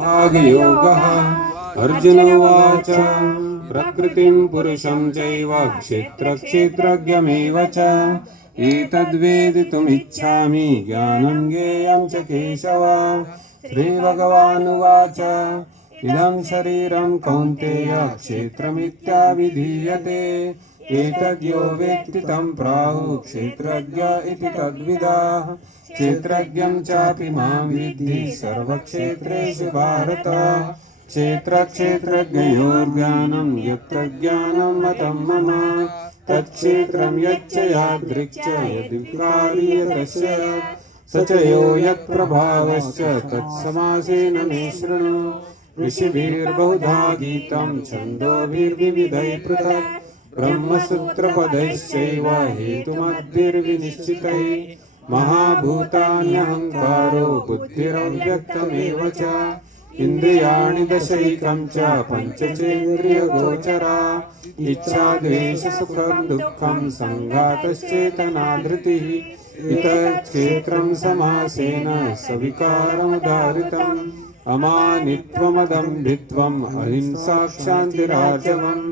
भागयोगः। अर्जुन उवाच प्रकृतिं पुरुषं चैव क्षेत्रक्षेत्रज्ञमेव च एतद्वेदितुमिच्छामि ज्ञानं ज्ञेयं च केशव। श्रीभगवानुवाच इदं शरीरं कौन्तेय क्षेत्रमित्याभिधीयते एतद्यो वेत्ति तं प्राहुः क्षेत्रज्ञ इति तद्विदाः। क्षेत्रज्ञं चापि मां विद्धि सर्वक्षेत्रेषु भारत। क्षेत्रक्षेत्रज्ञयोर्ज्ञानं यत्र ज्ञानं मतं मम तत्क्षेत्रं यच्च यादृक् च यद्विकार्यतस्य स च यो यत्प्रभावश्च तत्समासेन मे शृणु। ऋषिभिर्बहुधा गीतं छन्दोभिर्विविधैः पृथक् ब्रह्मसूत्रपदैश्चैव हेतुमद्भिर्विनिश्चितैः। महाभूतान्यहङ्कारो बुद्धिरव्यक्तमेव च इन्द्रियाणि दशैकं च पञ्चचेन्द्रियगोचरा इच्छा द्वेष सुखं दुःखं सङ्घातश्चेतना धृतिः। इतः क्षेत्रं समासेन सविकारमुदाहृतम् अमानित्वमदम्भित्वम् अहिंसा क्षान्तिरार्जवम्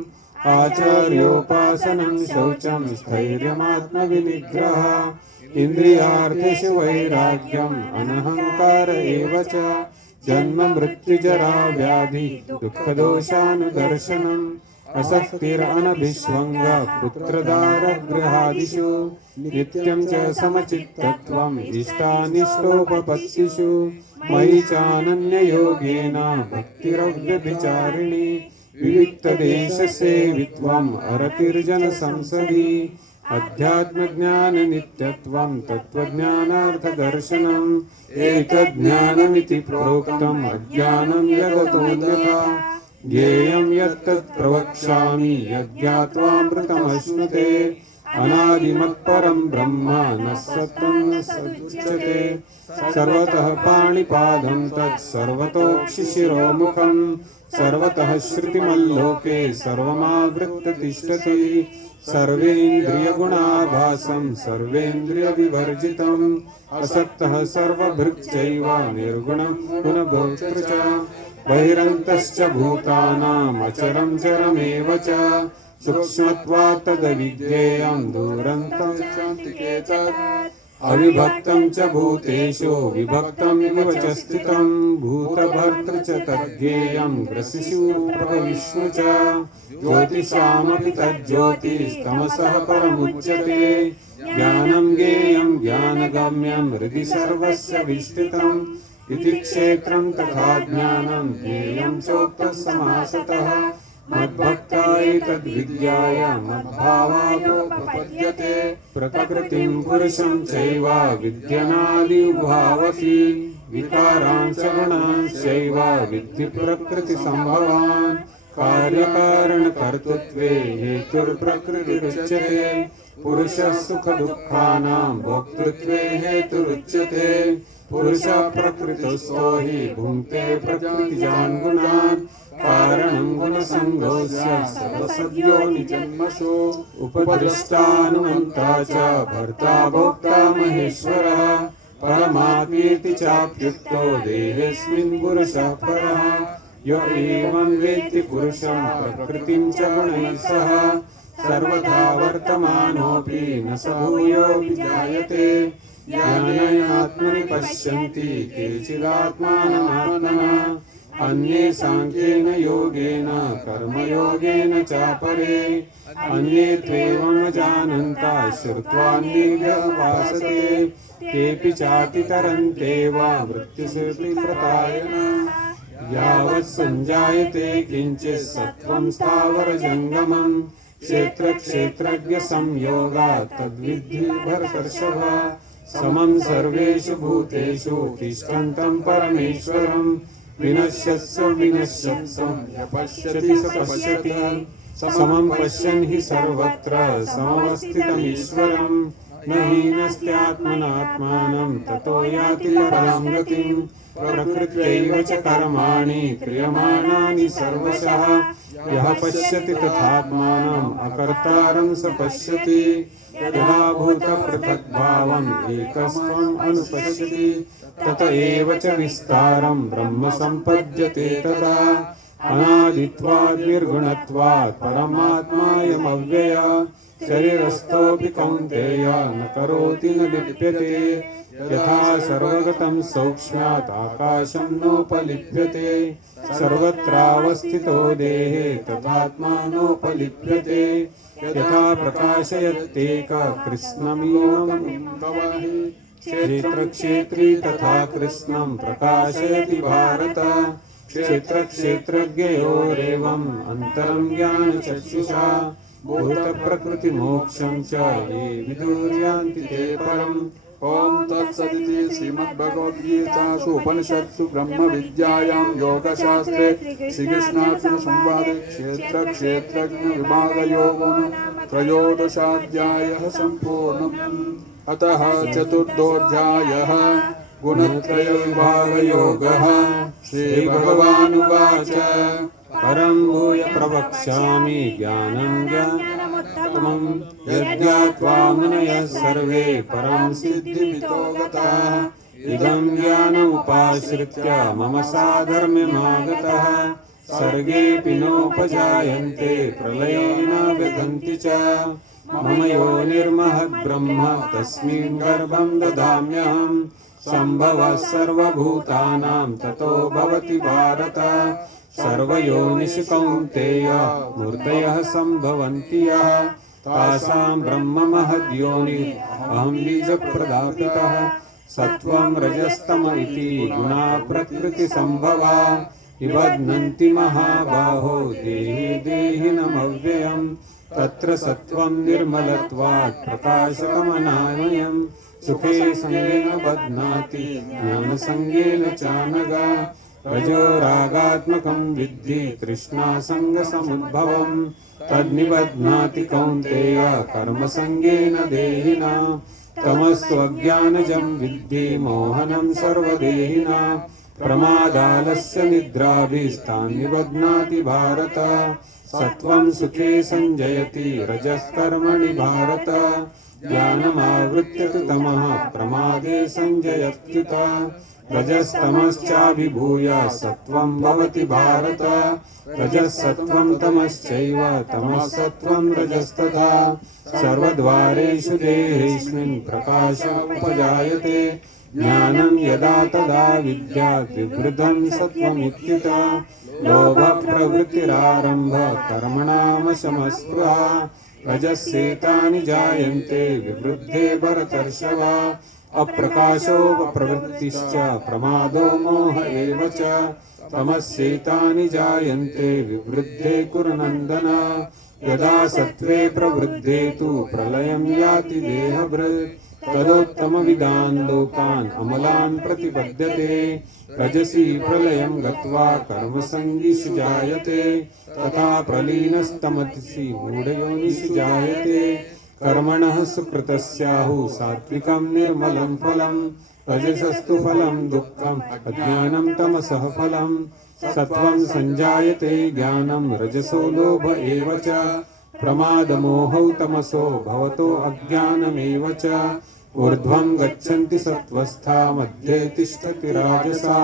आचार्योपासनं शौचं स्थैर्यमात्मविनिग्रहः। इन्द्रियार्थेषु वैराग्यम् अनहङ्कार एव च जन्म मृत्युजरा व्याधि दुःखदोषानुदर्शनम् असक्तिरनभिष्वङ्ग पुत्रदारगृहादिषु नित्यं च समचित्तत्वम् इष्टानिष्टोपपत्तिषु मयि चानन्ययोगेन भक्तिरव्यभिचारिणी विविक्तदेशसेवित्वम् अरतिर्जनसंसदि अध्यात्मज्ञाननित्यत्वं तत्त्वज्ञानार्थदर्शनम् एतज्ज्ञानमिति प्रोक्तम् अज्ञानं यदतोऽन्यथा ज्ञेयं यत्तत् प्रवक्ष्यामि यज्ञात्वामृतमश्नुते अनादिमत्परं ब्रह्म न सत्त्वं न सदुच्यते सर्वतः पाणिपादं तत् सर्वतोक्षिशिरोमुखं सर्वतः श्रुतिमल्लोके सर्वमावृत्य तिष्ठति सर्वेन्द्रियगुणाभासं सर्वेन्द्रियविवर्जितम् असक्तः सर्वभृक्चैव निर्गुणं गुणभोक्तृ च बहिरन्तश्च भूतानाम् अचरं चरमेव च सूक्ष्मत्वात् तदविज्ञेयं दूरन्तं चान्तिके तत् अविभक्तं च भूतेषु विभक्तं इव च स्थितं भूतभर्तृ च तज्ज्ञेयं ग्रसिषु प्रभविष्णु च ज्योतिषामपि तज्ज्योतिस्तमसः परमुच्यते ज्ञानं ज्ञेयं ज्ञानगम्यं हृदि सर्वस्य विष्ठितम् इति क्षेत्रं तथा ज्ञानं ज्ञेयं चोक्तः समासतः मद्भक्ता एतद्विद्याय मद्भावायोपपद्यते प्रकृतिं पुरुषं चैव विद्यनादि उभावति विकारांश्च गुणांश्चैव विद्धि प्रकृतिसम्भवान् कार्यकारणकर्तृत्वे हेतुर्प्रकृतिरुच्यते पुरुषः सुखदुःखानां भोक्तृत्वे हेतुरुच्यते पुरुषः प्रकृतिस्थो हि भुङ्क्ते प्रकृतिजान् गुणान् कारणं गुणसङ्गोऽस्य सर्वसद्योनिजन्मसु उपदृष्टानुमन्ता च भर्ता भोक्ता महेश्वरः परमात्मेति चाप्युक्तो देहेऽस्मिन् पुरुषः परः यो एवं वेत्ति पुरुषं प्रकृतिं च गुणैः सह सर्वथा वर्तमानोऽपि न स भूयोऽपि जायते ज्ञानेनात्मनि पश्यन्ति केचिदात्मानमात्मना अन्ये सांख्येन योगेन कर्मयोगेन चापरे अन्ये त्वेवं जानन्ता श्रुत्वान्येभ्युपासते तेऽपि चातितरन्तेव मृत्युसुप्रतायना यावत् सञ्जायते किञ्चित् सत्त्वं स्थावरजङ्गमं क्षेत्रक्षेत्रज्ञसंयोगात् तद्विद्धि भरतर्षभ समं सर्वेषु भूतेषु तिष्ठन्तं परमेश्वरं विनश्यत्स्व विनश्यत्सं य पश्यति स पश्यति समं पश्यन् हि सर्वत्र समवस्थितमीश्वरं न हीनस्त्यात्मनात्मानं ततो याति परां गतिं प्रकृत्यैव च कर्माणि क्रियमाणानि सर्वशः यः पश्यति तथात्मानम् अकर्तारं स पश्यति यदा भूतपृथग्भावम् एकस्त्वम् अनुपश्यति तत एव च विस्तारं ब्रह्म सम्पद्यते तदा अनादित्वात् निर्गुणत्वात् परमात्मायमव्यय शरीरस्थोऽपि कौन्तेय न करोति न लिप्यते यथा सर्वगतं सौक्ष्म्यात् आकाशं नोपलिप्यते सर्वत्रावस्थितो देहे तथात्मानोपलिप्यते यथा प्रकाशयत्येकः कृत्स्नमिमं गवाहि क्षेत्रक्षेत्री तथा कृत्स्नं प्रकाशयति भारत क्षेत्रक्षेत्रज्ञयोरेवम् अन्तरं ज्ञानचक्षुषा भूतप्रकृतिमोक्षं च ये विदुर्यान्ति ते परम्। ओम तत्सदिति श्रीमद्भगवद्गीतासु उपनिषत्सु ब्रह्मविद्यायां योगशास्त्रे श्रीकृष्णार्जुन संवादे क्षेत्रक्षेत्रज्ञ विभागयोगो त्रयोदशाध्यायः सम्पूर्णम्। अतः चतुर्थोऽध्यायः गुणत्रयविभागयोगः। श्रीभगवानुवाच परं भूय प्रवक्ष्यामि ज्ञानं ज्ञानमुत्तमं यज्ञात्वा मुनयः सर्वे परं सिद्धिमितो गताः इदं ज्ञानमुपाश्रित्य मम साधर्म्यमागतः सर्गेऽपि नोपजायन्ते प्रलये न व्यथन्ति च मम योनिर्महद्ब्रह्म तस्मिन् गर्भं ददाम्यहम् सम्भवः सर्वभूतानां ततो भवति भारत सर्वयोनिषु कौन्तेय मूर्तयः सम्भवन्ति यः तासां ब्रह्म महद्योनिः अहं बीजप्रदापितः सत्त्वं रजस्तम इति गुणा प्रकृतिसम्भवा निबध्नन्ति महाबाहो देहि देहिनमव्ययम् तत्र सत्त्वं निर्मलत्वात् प्रकाशकमनामयम् सुखे संगेन बध्नाति ज्ञानसंगेन चानघा रजो रागात्मकं विद्धि तृष्णासंगसमुद्भवम् तद्निबध्नाति कौन्तेय कर्मसंगेन देहिना तमस्तु अज्ञानजं विद्धि मोहनं सर्वदेहिना प्रमादालस्य निद्राभिस्तान् निबध्नाति भारत सत्त्वं सुखे संजयति रजः कर्मणि भारत ज्ञानमावृत्य तु तमः प्रमादे संजयत्युत रजस्तमश्चाभिभूय सत्त्वं भवति भारत रजः सत्त्वं तमश्चैव तमः सत्त्वं रजस्तथा सर्वद्वारेषु देहेष्विन् प्रकाशोपजायते ज्ञानं यदा तदा विद्यात् विवृद्धं सत्त्वमित्युत लोभप्रवृत्तिरारम्भ कर्मणामशमस्पृहा रजस्येतानि जायन्ते विवृद्धे भरतर्षभ अप्रकाशोपप्रवृत्तिश्च प्रमादो मोह एव च तमस्येतानि जायन्ते विवृद्धे कुरु नन्दन यदा सत्त्वे प्रवृद्धे तु प्रलयं याति देहभृत् तदोत्तमविदान् लोकान् अमलान् प्रतिपद्यते रजसि प्रलयं गत्वा कर्मसङ्गिषु जायते तथा प्रलीनस्तमसि मूढयोनिषु जायते कर्मणः सुकृतस्याहुः सात्विकं निर्मलं फलम् रजसस्तु फलं दुःखम् अज्ञानं तमसः फलम् सत्त्वं संजायते ज्ञानं रजसो लोभ एव च प्रमादमोहौ तमसो भवतो अज्ञानमेव च ऊर्ध्वं गच्छन्ति सत्त्वस्था मध्ये तिष्ठति राजसा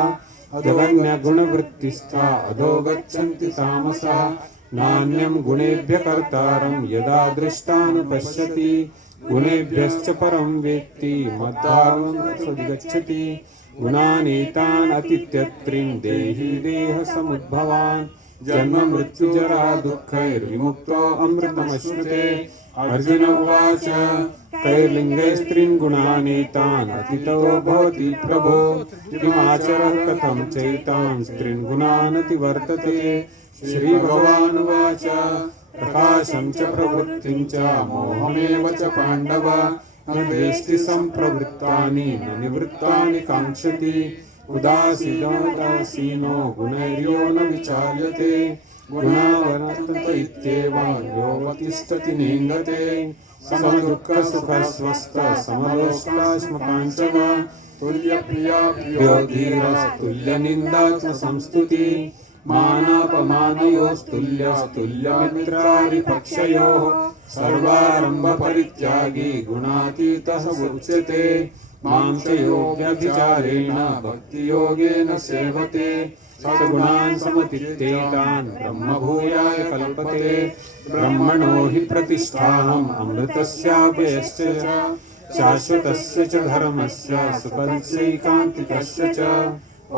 जगन्यगुणवृत्तिस्था अधो गच्छन्ति तामसा नान्यं गुणेभ्यः कर्तारं यदा दृष्टानुपश्यति गुणेभ्यश्च परं वेत्ति मद्भावं सद्गच्छति गुणानीतान् अतित्यत्रिं देहि देहसमुद्भवान् जन्म मृत्युजरा दुःखैर्विमुक्तो अमृतमश्नुते अर्जुन उवाच कैर्लिङ्गैस्त्रीन् गुणानीतान् अतितो भवति प्रभो किमाचरः कथं चैतान् स्त्रीन् गुणान् अतिवर्तते श्रीभगवानुवाच प्रकाशं च प्रवृत्तिं च मोहमेव च पाण्डव न द्वेष्टि सम्प्रवृत्तानि न निवृत्तानि काङ्क्षति उदासीनो गुणैर्यो न विचार्यते गुणावर्तन्त इत्येव योऽवतिष्ठति नेङ्गते समदुःखसुखस्वस्थ समलोष्टाश्मकाञ्चन तुल्यप्रिया प्रियो धीरस्तुल्यनिन्दात्मसंस्तुति मानापमानयोस्तुल्यस्तुल्यमित्रारिपक्षयोः सर्वारम्भपरित्यागी गुणातीतः उच्यते मां च योग्यभिचारेण भक्तियोगेन सेवते स गुणान् समतीत्येतान् ब्रह्मभूयाय कल्पते ब्रह्मणो हि प्रतिष्ठाहम् अमृतस्याभयश्च शाश्वतस्य च धर्मस्य सुखस्यैकान्तिकस्य च।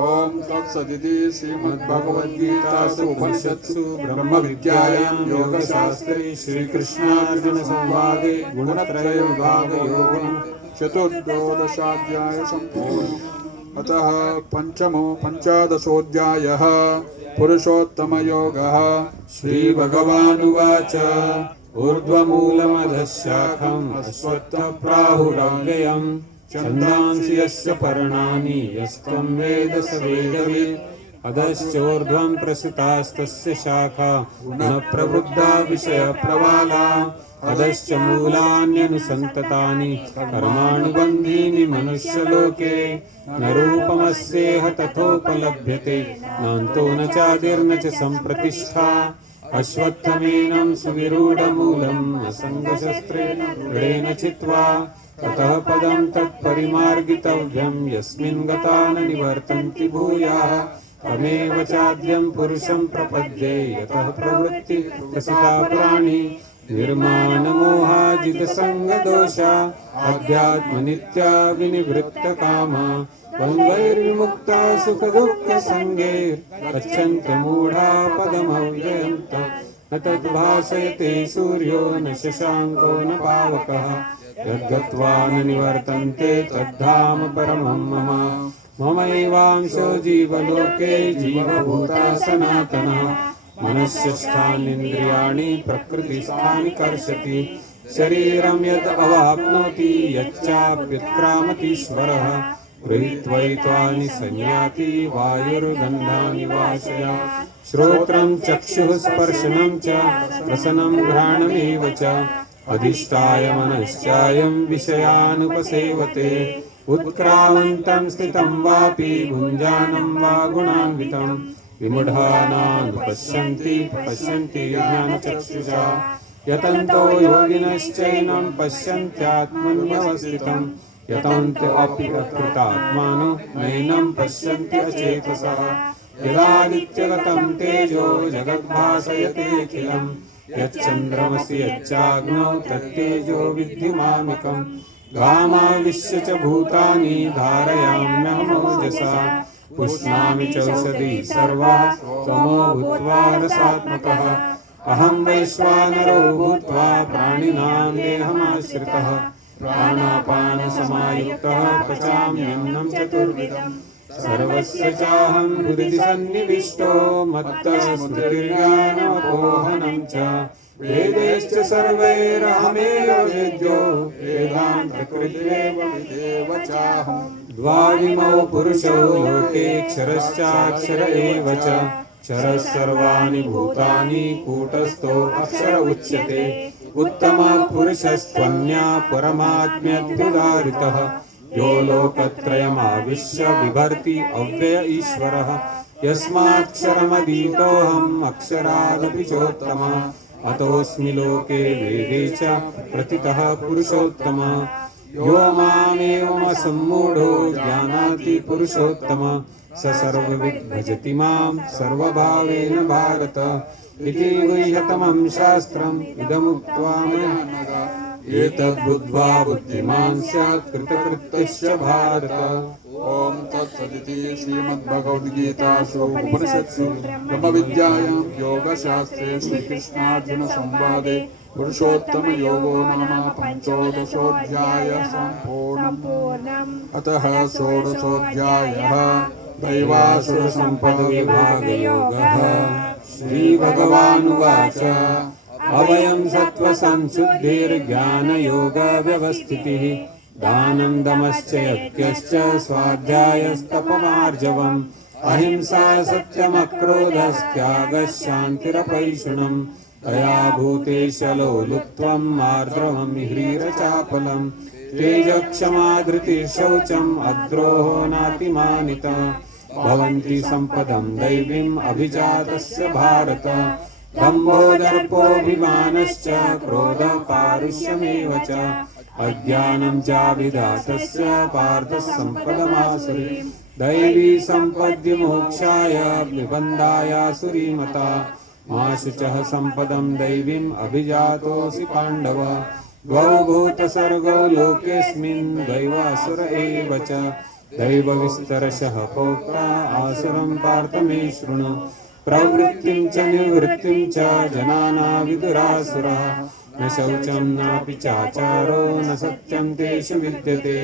ओम तत्सदिति श्रीमद्भगवद्गीतासु उपनिषत्सु ब्रह्मविद्यायां योगशास्त्रे श्रीकृष्णार्जुन संवादे गुणत्रय विभाग योगो चतुर्दशाध्याय सम्पूर्णः। अतः पंचदशोऽध्यायः पुरुषोत्तमयोगः। श्रीभगवानुवाच ऊर्ध्वमूलमधः शाखम् अश्वत्थः प्राहुरव्ययम् छन्दांसि यस्य पर्णानि यस्त्वं वेद स वेदवित् अधश्चोर्ध्वं प्रसृतास्तस्य शाखा न प्रवृद्धा विषयप्रवाला अधश्च मूलान्यनुसन्ततानि कर्माणुबन्धीनि मनुष्यलोके न रूपमस्येह तथोपलभ्यते नान्तो न चादिर्न च सम्प्रतिष्ठा अश्वत्थमेनं सुविरूढमूलम् असङ्गशस्त्रेण दृढेन चित्वा ततः पदं तत्परिमार्गितव्यं यस्मिन् गता न निवर्तन्ति भूयाः तमेव चाद्यं पुरुषं प्रपद्ये यतः प्रवृत्ति प्रसृता प्राणी निर्माणमोहाजितसङ्गदोषा अध्यात्मनित्या विनिवृत्तकामा द्वन्द्वैर्विमुक्ता सुखदुःखसङ्गे गच्छन्त्यमूढा पदमव्ययं न तद्भासयते सूर्यो न शशाङ्को न पावकः यद्गत्वा न निवर्तन्ते तद्धाम परमं मम ममैवांशो जीवलोके जीवभूता सनातनः मनश्चेष्टानीन्द्रियाणि प्रकृतिस्थानि कर्षति शरीरं यद् अवाप्नोति यच्चाप्युत्क्रामतीश्वरः गृहीत्वैत्वानि संयाति वायुर्गन्धानि वाशया श्रोत्रं चक्षुः स्पर्शनं च रसनं घ्राणमेव च अधिष्ठाय मनश्चायं विषयानुपसेवते उत्क्रामन्तं स्थितं वापि भुञ्जानं वा गुणान्वितं विमूढानानुपश्यन्ति पश्यन्ति ज्ञानचक्षुषा यतन्तो योगिनश्चैनं पश्यन्त्यात्मन्यवस्थितं यतन्तो कृतात्मानो नैनं पश्यन्ति अचेतसः यदादित्यगतं तेजो जगद्भासयतेऽखिलम् यच्चन्द्रमसि यच्चाग्नौ तत्तेजो विद्धि मामिकम् गामाविश्य च भूतानि धारयाम्यहमोजसा पुष्णामि चौषधी सर्वाः सोमो भूत्वा रसात्मकः अहं वैश्वानरो भूत्वा प्राणिनां देहमाश्रितः प्राणापानसमायुक्तः पचाम्यन्नं चतुर्विधम् सर्वस्य चाहं हृदि सन्निविष्टो मत्तः स्मृतिर्ज्ञानमपोहनं च वेदैश्च सर्वैरहमेव वेद्यो वेदान्तकृत्येव विदेव चाहम् द्वाविमौ पुरुषौ लोके क्षरश्चाक्षर एव च क्षरः सर्वाणि भूतानि कूटस्थो अक्षर उच्यते उत्तमः पुरुषस्त्वन्या परमात्म्यत्युदाहृतः यो लोकत्रयमाविश्य बिभर्ति अव्यय ईश्वरः यस्माक्षरमधीतोऽहम् अक्षरादपि चोत्तमः अतोऽस्मि लोके वेदे च प्रतितः पुरुषोत्तमः यो मामेवमसम्मूढो जानाति पुरुषोत्तमः स सर्वविद् भजति मां सर्वभावेन भारत इति गुह्यतमं शास्त्रम् इदमुक्त्वा मया एतद्बुद्ध्वा बुद्धिमान् स्यात् कृतकृत्यश्च भारत। ओम तत्सदिति श्रीमद्भगवद्गीतासु उपनिषत्सु ब्रह्मविद्यायां योगशास्त्रे श्रीकृष्णार्जुन संवादे पुरुषोत्तमयोगो नाम पंचोदशोऽध्यायः सम्पूर्णम्। अतः षोडशोऽध्यायः दैवासुरसम्पद्विभागयोगः। श्रीभगवानुवाच अवयं सत्त्वसंशुद्धिर्ज्ञानयोगव्यवस्थितिः दानं दमश्च यज्ञश्च स्वाध्यायस्तपमार्जवम् अहिंसा सत्यमक्रोधस्त्यागः शान्तिरपैशुनम् तया भूतेशलोलुप्त्वम् आर्द्रवं ह्रीरचापलं तेजक्षमा धृतिर्शौचम् अद्रोहो नातिमानिता भवन्ति सम्पदं दैवीम् अभिजातस्य भारत दम्भो दर्पोऽभिमानश्च क्रोधः पारुष्यमेव च अज्ञानं चाभिधातस्य पार्थः सम्पदमासुरीं दैवी सम्पद्विमोक्षाय निबन्धायासुरीमता मा शुचः सम्पदं दैवीम् अभिजातोऽसि पाण्डव द्वौ भूतसर्गौ लोकेऽस्मिन् दैवासुर एव च दैवविस्तरशः प्रोक्ता आसुरं पार्थ मे शृणु प्रवृत्तिं च निवृत्तिं च जनाना विदुरासुरः न शौचं नापि चाचारो न सत्यं तेषु विद्यते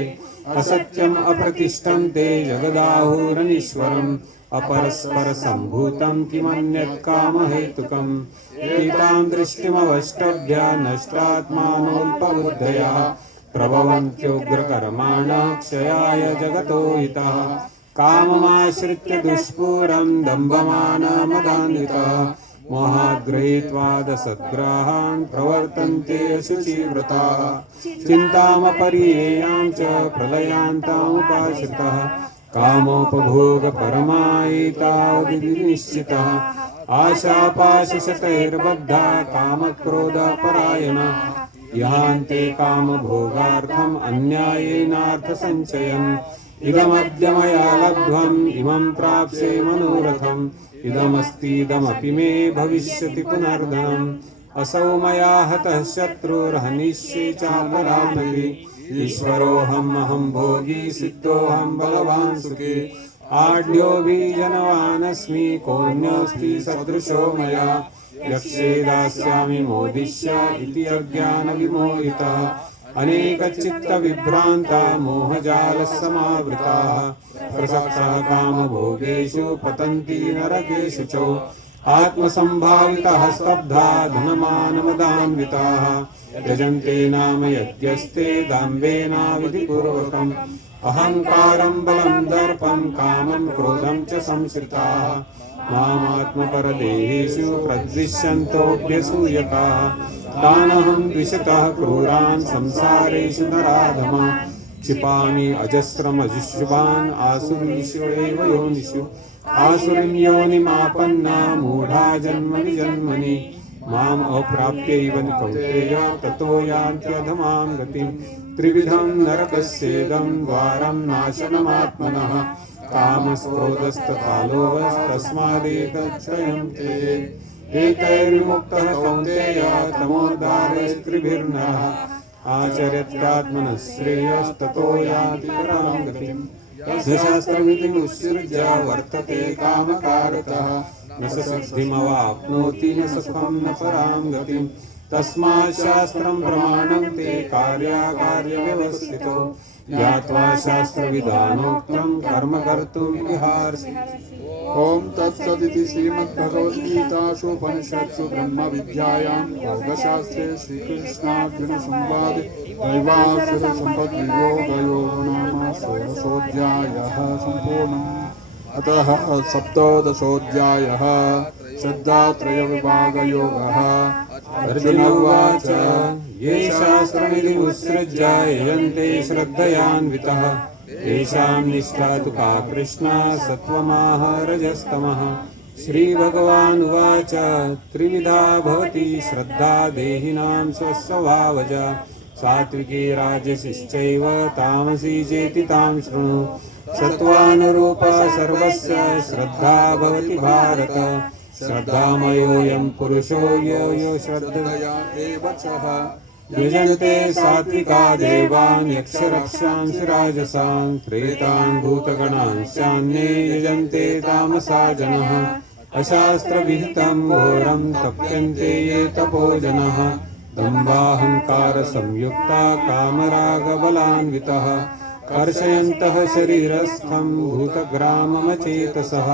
असत्यम् अप्रतिष्ठं ते जगदाहुरनीश्वरम् अपरस्परसम्भूतं किमन्यत् कामहेतुकम् एतां दृष्टिमवष्टभ्य नष्टात्मानोऽल्पबुद्धयः प्रभवन्त्युग्रकर्माणः क्षयाय जगतो हितः काममाश्रित्य दुष्पूरं दम्भमानमदान्वितः मोहात् गृहीत्वा दशग्राहान् प्रवर्तन्ते शुचिव्रताः चिन्तामपरियेयां च प्रलयान्तामुपाश्रितः कामोपभोगपरमायितावदिनिश्चितः आशापाशशतैर्बद्धा कामक्रोधपरायणाः यान्ते कामभोगार्थम् अन्यायेनार्थसञ्चयम् इदमद्य मया लब्ध्वम् इमं प्राप्स्ये मनोरथम् इदमस्तीदमपि मे भविष्यति पुनर्धनम् असौ मया हतः शत्रुर्हनिष्ये चापरानपि ईश्वरोऽहम् भोगी सिद्धोऽहं बलवान् सुखी आढ्योऽभिजनवानस्मि कोऽन्योऽस्ति सदृशो मया यक्षे दास्यामि मोदिष्य इति अज्ञानविमोहितः अनेकचित्तविभ्रान्ता मोहजालसमावृताः प्रसक्ताः कामभोगेषु पतन्ति नरकेषु च आत्मसम्भाविताः स्तब्धा धनमानमदान्विताः यजन्ते नाम यज्ञस्ते दाम्भेनाविधिपूर्वकम् अहङ्कारं बलं दर्पं कामं क्रोधं च संश्रिताः मामात्मपरदेहेषु प्रद्विष्यन्तोऽभ्यसूयकाः तानहं द्विषतः क्रूरान् संसारेषु नराधमा क्षिपामि अजस्रमजुष्वान् आसुरीषु एव योनिषु आसुरीं योनिमापन्ना मूढा जन्मनि जन्मनि माम् अप्राप्यैव कौन्तेय ततो यान्त्यधमां गतिं त्रिविधं नरकस्येदं द्वारं नाशनमात्मनः कामक्रोधस्तथा लोभस्तस्मादेतच्छयं ते एतैर्विमुक्तः कौन्तेय तमोद्धारैस्त्रिभिर्नरः आचर्यत्यात्मनः श्रेयस्ततो याति परां गतिम् न शास्त्रविधिमुत्सृज्य वर्तते कामकारतः न स सिद्धिमवाप्नोति न सुखं न परां गतिम् तस्मात् शास्त्रं प्रमाणं ते कार्याकार्यव्यवस्थितो ज्ञात्वा शास्त्रविधानोक्तं कर्म कर्तुं विहारसि। ओम तत्सदिति श्रीमद्भगवद्गीतासु ब्रह्मविद्यायां योगशास्त्रे श्रीकृष्णार्जुनसंवादे दैवासुरसम्पद्वियोगयोगो नाम षोडशोऽध्यायः सम्पूर्णः। अतः सप्तदशोऽध्यायः श्रद्धात्रयविभागयोगः। अर्जुन उवाच ये शास्त्रविधिमुत्सृज्य यजन्ते श्रद्धयान्वितः तेषां निष्ठा तु का कृष्णा सत्त्वमाह रजस्तमः। श्रीभगवानुवाच त्रिविधा भवति श्रद्धा देहिनां स्वस्वभावजा सात्विकी राजसिश्चैव तामसी चेति तां शृणु। सत्त्वानुरूपा सर्वस्य श्रद्धा भवति भारत श्रद्धामयोऽयं पुरुषो यो श्रद्धया एव सः। यजन्ते सात्विका देवान् यक्षरक्षांसि राजसान् प्रेतान् भूतगणांश्चान्ये यजन्ते तामसा जनः। अशास्त्रविहितं घोरं तप्यन्ते ये तपोजनः दम्भाहङ्कारसंयुक्ता कामरागबलान्वितः कर्षयन्तः शरीरस्थं भूतग्राममचेतसः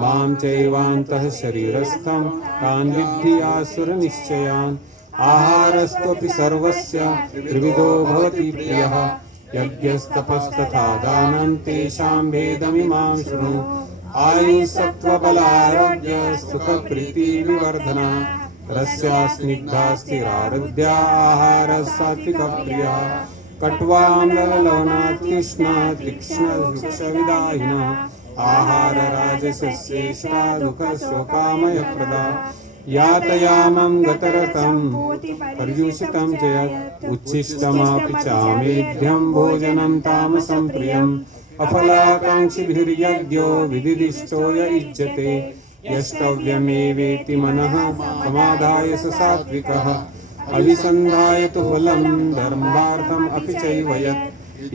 मां चैवान्तः शरीरस्थं तान् विद्धि आसुरनिश्चयान्। आहारस्त्वपि सर्वस्य त्रिविधो भवति प्रियः यज्ञस्तपस्तथा दानं तेषां भेदमिमां शृणु। आयुः सत्त्वबलारोग्य सुखप्रीतिविवर्धना रस्या स्निग्धा स्थिरारुद्या आहारः सात्विकप्रियः कट्वाम्ललवणात्कृष्णा तीक्ष्णवृक्षविदायिनः आहार राजसस्येष्टा दुःखशोकामयप्रदा यातयामं गतरतं पर्युषितं च यत् उच्छिष्टमपि चामेध्यं भोजनं तामसं प्रियम् अफलाकाङ्क्षिभिर्यज्ञो विदिदिष्टो य इज्यते यष्टव्यमेवेति मनः समाधाय स सात्विकः अभिसन्धाय तु फलं धर्मार्थम् अपि चैव यत्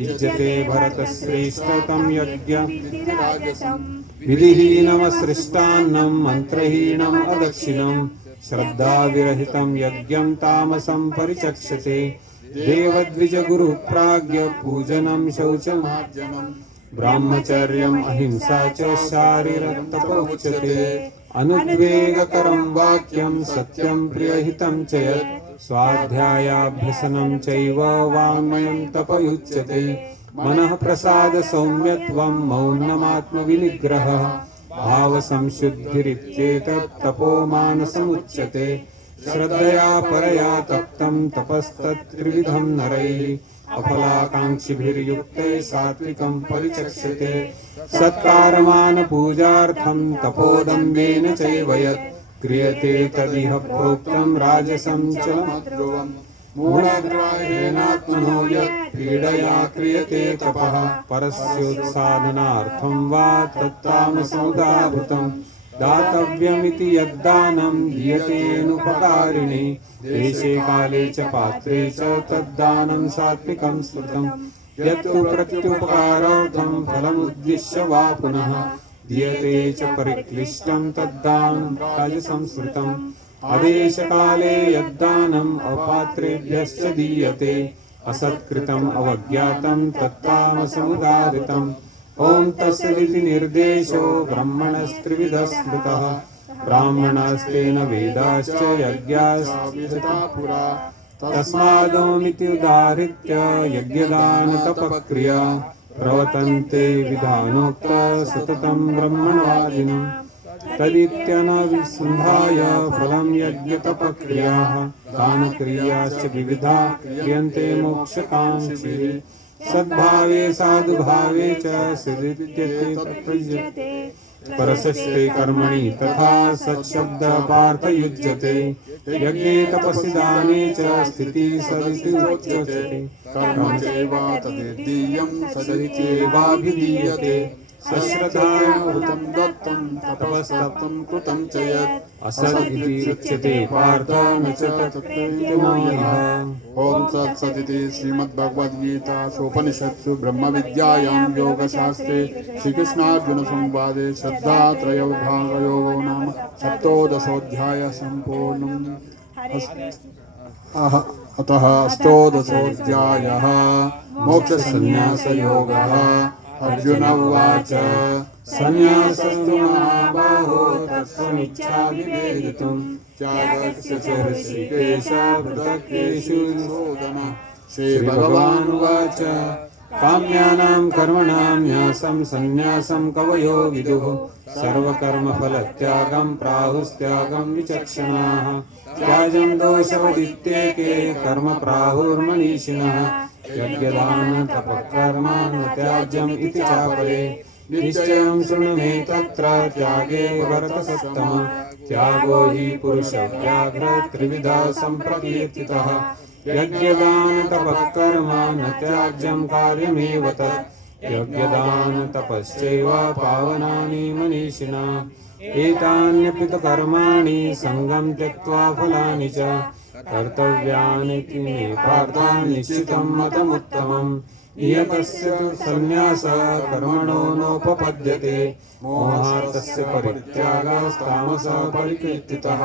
इज्यते भरतश्रेष्ठतं यज्ञ विधिहीनमसृष्टान्नं मन्त्रहीनम् अदक्षिणं श्रद्धाविरहितं यज्ञं तामसं परिचक्षते देवद्विजगुरुप्राज्ञ पूजनं शौचमार्जनं ब्रह्मचर्यम् अहिंसा च शारीरतपोच्यते अनुद्वेगकरं वाक्यं सत्यं प्रियहितं च यत् स्वाध्यायाभ्यसनं चैव वाङ्मयं तपयुच्यते मनः प्रसाद सौम्यत्वं मौनमात्मविनिग्रहः भावसंशुद्धिरित्येतत् तपोमानसमुच्यते श्रद्धया परया तप्तं तपस्तत्त्रिविधं नरैः अफलाकाङ्क्षिभिर्युक्ते सात्विकं परिचक्ष्यते सत्कारमानपूजार्थं तपोदम्बेन चैव यत् क्रियते तदिह प्रोक्तं राजसं चलमध्रुवम् मूढग्राहेणात्मनो यत् पीडया क्रियते तपः परस्योत्साधनार्थं वा तत्तामसमुदाहृतम् दातव्यमिति यद्दानं दीयतेऽनुपकारिणे देशे काले च पात्रे च तद्दानं सात्विकं स्मृतम् यत् प्रत्युपकारार्थं फलमुद्दिश्य वा पुनः दीयते च परिक्लिष्टं तद्दानं राजसंस्मृतम् आदेशकाले यद्दानम् अपात्रेभ्यश्च दीयते असत्कृतम् अवज्ञातं तत्तामसमुदाहृतम् ॐ तत्सदिति निर्देशो ब्रह्मणस्त्रिविधः स्मृतः ब्राह्मणास्तेन वेदाश्च यज्ञास्ता पुरा तस्मादोमिति उदाहृत्य यज्ञदानतपक्रिया प्रवर्तन्ते विधानोक्त सततं ब्रह्मणवादिनम् तदित्यनविसन्धाय फलं यज्ञतपक्रियाः दानक्रियाश्च विविधा क्रियन्ते मोक्षकाङ्क्षिभिः सद्भावे साधुभावे च सिद्ध्यते तत्प्रयुज्यते परसस्ते कर्मणि तथा सत्शब्दपार्थयुज्यते यज्ञे तपसि दाने च स्थितिः सदित्युच्यते कर्म चैव तदिदीयं सदित्येवाभिधीयते सश्रद्धायामृतं दत्तं तपस्तप्तं कृतं च यत् असदिति उच्यते पार्थ न च तत्प्रत्यमायः। ओम तत्सदिति श्रीमद्भगवद्गीतासूपनिषत्सु ब्रह्मविद्यायां योगशास्त्रे श्रीकृष्णार्जुन संवादे श्रद्धात्रयविभागयोगो नाम सप्तोदशोऽध्यायः सम्पूर्णम्। अतः अष्टोदशोऽध्यायः मोक्षसंन्यासयोगः। अर्जुन उवाच संन्यासस्तु महाबाहो तत्त्वमिच्छामि वेदितुम् त्यागस्य च ऋषिकेश पृथक्केषु शोधन। श्रीभगवानुवाच काम्यानां कर्मणां न्यासं संन्यासं कवयो विदुः सर्वकर्मफलत्यागं प्राहुस्त्यागं विचक्षणाः त्याजं दोषवदित्येके कर्म प्राहुर्मनीषिणः यज्ञदान तपःकर्म न त्याज्यम् इति चापरे निश्चयं शृणु मे तत्र त्यागे भरतसत्तम त्यागो हि पुरुषव्याघ्र त्रिविधा सम्प्रकीर्तितः यज्ञदान तपःकर्म न त्याज्यं कार्यमेव तत् यज्ञदान तपश्चैव पावनानि मनीषिणा एतान्यपि तु कर्माणि सङ्गं त्यक्त्वा फलानि च कर्तव्यानिति मे पार्थ निश्चितं मतमुत्तमम् नियतस्य संन्यासः कर्मणो नोपपद्यते मोहार्थस्य परित्यागस्तामसः परिकीर्तितः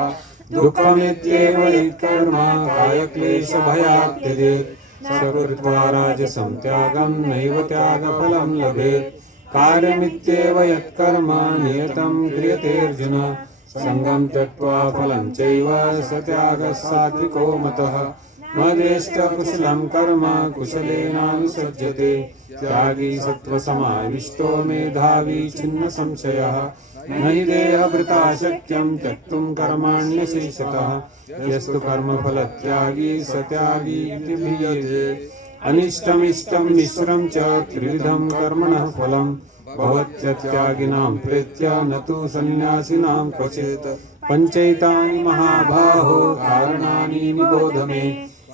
दुःखमित्येव यत्कर्म कायक्लेशभयात् त्यजेत् स कृत्वा राजसं त्यागं नैव त्यागफलं लभेत् कार्यमित्येव यत्कर्म नियतं क्रियते अर्जुन संगं त्यक्त्वा फलं चैव स त्यागः सात्विको मतः मदेष्टकुशलं कर्म कुशलेनानुसज्जते त्यागी सत्त्वसमाविष्टो मेधावी छिन्न संशयः न हि देहभृता शक्यं त्यक्तुं कर्माण्यशेषतः यस्तु कर्मफलत्यागी स त्यागी इति भियते अनिष्टमिष्टं मिश्रं च त्रिविधं कर्मणः फलं भवत्यत्यागिनां प्रेत्य न तु सन्न्यासिनां क्वचित् पञ्चैतानि महाबाहो कारणानि निबोध मे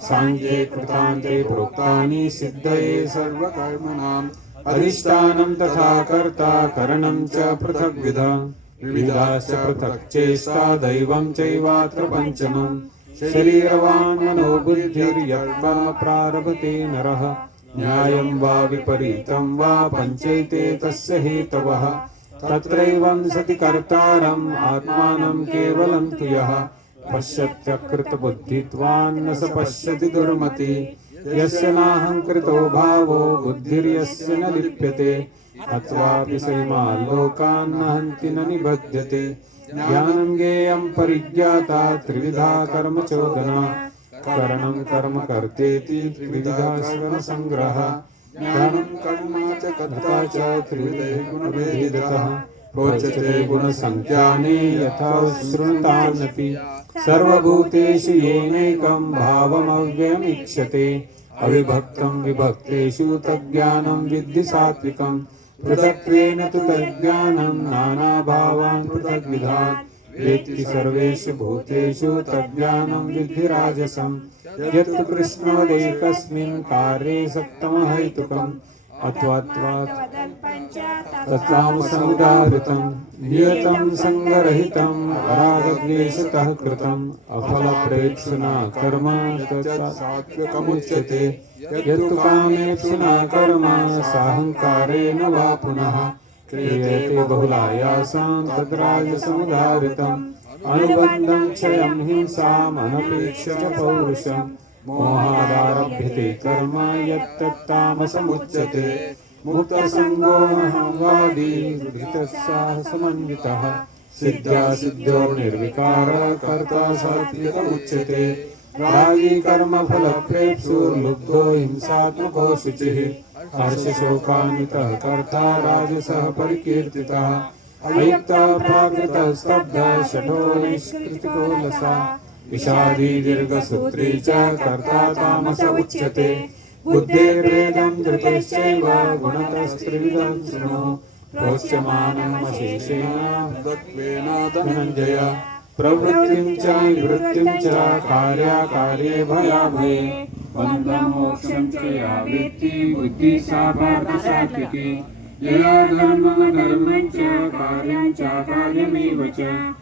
सांख्ये कृतान्ते प्रोक्तानि सिद्धये सर्वकर्मणाम् अधिष्ठानं तथा कर्ता करणं च पृथग्विधा विविधाश्च पृथक् चेष्टा दैवं चैवात्र पञ्चमम् शरीरवान् मनो बुद्धिर्यत्कर्म प्रारभते नरः न्यायं वा विपरीतं वा पञ्चैते तस्य हेतवः तत्रैवं सति कर्तारम् आत्मानं केवलं तु यः पश्यत्यकृतबुद्धित्वान् न स पश्यति दुर्मति यस्य नाहङ्कृतो भावो बुद्धिर्यस्य न लिप्यते अथवापि सैमान् लोकान् न हन्ति न निबध्यते ज्ञानं ज्ञेयं परिज्ञाता त्रिविधा कर्म चोदना करणं कर्म कर्तेति त्रिविधा स्वर्णसङ्ग्रह ज्ञानं कर्म च कथा च त्रिविधैः गुणभेदतः प्रोच्यते गुणसङ्ख्याने यथा शृणुतामपि सर्वभूतेषु येनैकं भावमव्ययमीक्षते अविभक्तं विभक्तेषु तज्ज्ञानं विद्धि सात्विकं पृथक्त्वेन तु तज्ज्ञानं नानाभावान् पृथग्विधान् वेत्ति सर्वेषु भूतेषु तज्ज्ञानं विद्धि राजसं यत्तु कृष्णोदेकस्मिन् कार्ये सक्तमहैतुकम् तत्त्वामुदाहृतं नियतं सङ्गरहितं रागद्वेषतः कृतम् अफलप्रेप्सुना कर्म सात्विकमुच्यते यत्तु कामेप्सुना कर्म साहङ्कारेण वा पुनः क्रियते बहुलायासां तद्राजसमुदाहृतम् अनुबन्धं क्षयं हिंसाम् अनपेक्ष्य च पौरुषम् मोहादारभ्यते कर्म यत्तत्तामसमुच्यते मुक्तसङ्गो महंवादी धृतसाहसमन्वितः सिद्ध्यासिद्ध्यो निर्विकारः कर्ता सात्विकमुच्यते रागी कर्मफलप्रेप्सुर्लुब्धो हिंसात्मको शुचिः हर्षशोकान्वितः कर्ता राजसः परिकीर्तितः अयुक्तः प्राकृतः स्तब्धः शठो निष्कृतिको लसा विषादी दीर्घसूत्री च कर्ता तामस उच्यते बुद्धेर्भेदं धृतेश्चैव गुणतस्त्रिविधं शृणु प्रोच्यमानमशेषेण दत्त्वेन धनञ्जय प्रवृत्तिं च निवृत्तिं च कार्याकार्ये भयाभये बन्धं मोक्षं च या वेत्ति बुद्धिः सा पार्थसात्विकी यया धर्ममधर्मं च कार्यं चाकार्यमेव च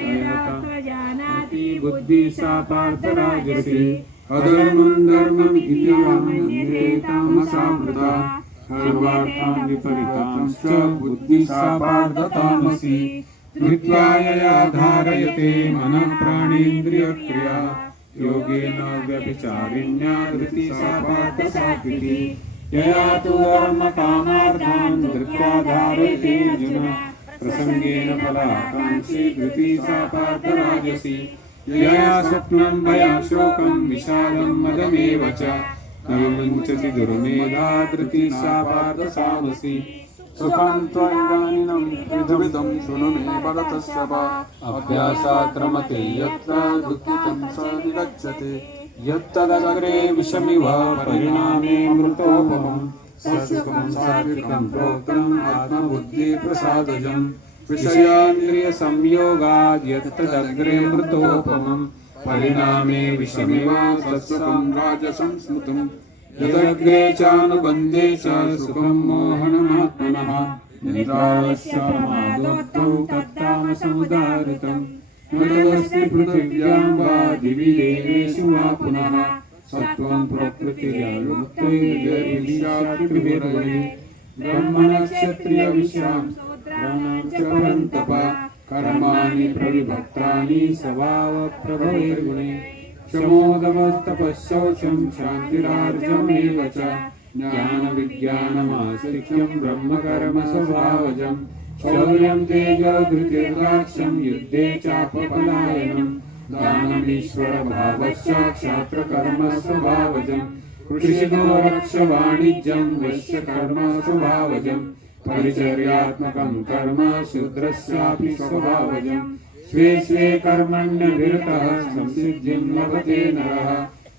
जानाति बुद्धि सा पार्थ राजसी अधर्मं धर्मम् इति मन्ये तामसामृता सर्वार्थान् विपरीतांश्च बुद्धि सा पार्थ तामसी धृत्वा यया धारयते मनः प्राणेन्द्रियक्रिया योगेन व्यभिचारिण्या धृति सा पार्थ सात्विकी यया तु धर्मकामार्थान् धृत्वा धारयते अर्जुन प्रसंगेन फलाकांक्षी धृति सा पार्थ राजसी यया स्वप्नं भयं शोकं विषादं मदमेव च विमुञ्चति दुर्मेधा धृति सा पार्थ तामसी सुखं त्वइदानीं त्रिविधं शृणु मे भरतश्रव अभ्यासात् रमते यत्र दुःखितं स विगच्छति यत्तदग्रे विषमिव परिणामे मृतोपमम् सत्सुखं सात्विकं प्रोक्तम् आत्मबुद्धिप्रसादजम् विषयान्द्रियसंयोगाद् यत्तदग्रे मृतोपमम् परिणामे विषमिव सत्सुखं राजसं स्मृतम् यदग्रे चानुबन्धे च सुखं मोहनमात्मनः निद्रालस्य प्रमादोक्तौ तत्तामसमुदाहृतम् न तदस्ति पृथिव्यां वा दिवि देवेषु वा पुनः सत्त्वं प्रकृतिर्विद्यात्रिभिर्गुणे ब्रह्मणक्षत्रियविश्वां शूद्राणां च परन्तप कर्माणि प्रविभक्तानि स्वभावप्रभवैर्गुणे क्षमोदमस्तपःशौचं शान्तिरार्जवमेव च ज्ञानविज्ञानमास्तिक्यं ब्रह्मकर्मस्वभावजं शौर्यं तेजो धृतिर्दाक्ष्यं युद्धे चापपलायनम् दानमीश्वरभावश्च क्षात्रकर्मस्वभावजं कृषिगोरक्षवाणिज्यं वैश्यकर्मस्वभावजं परिचर्यात्मकं कर्म शूद्रस्यापि स्वभावजम् स्वे स्वे कर्मण्यनिरतः संसिद्धिं लभते नरः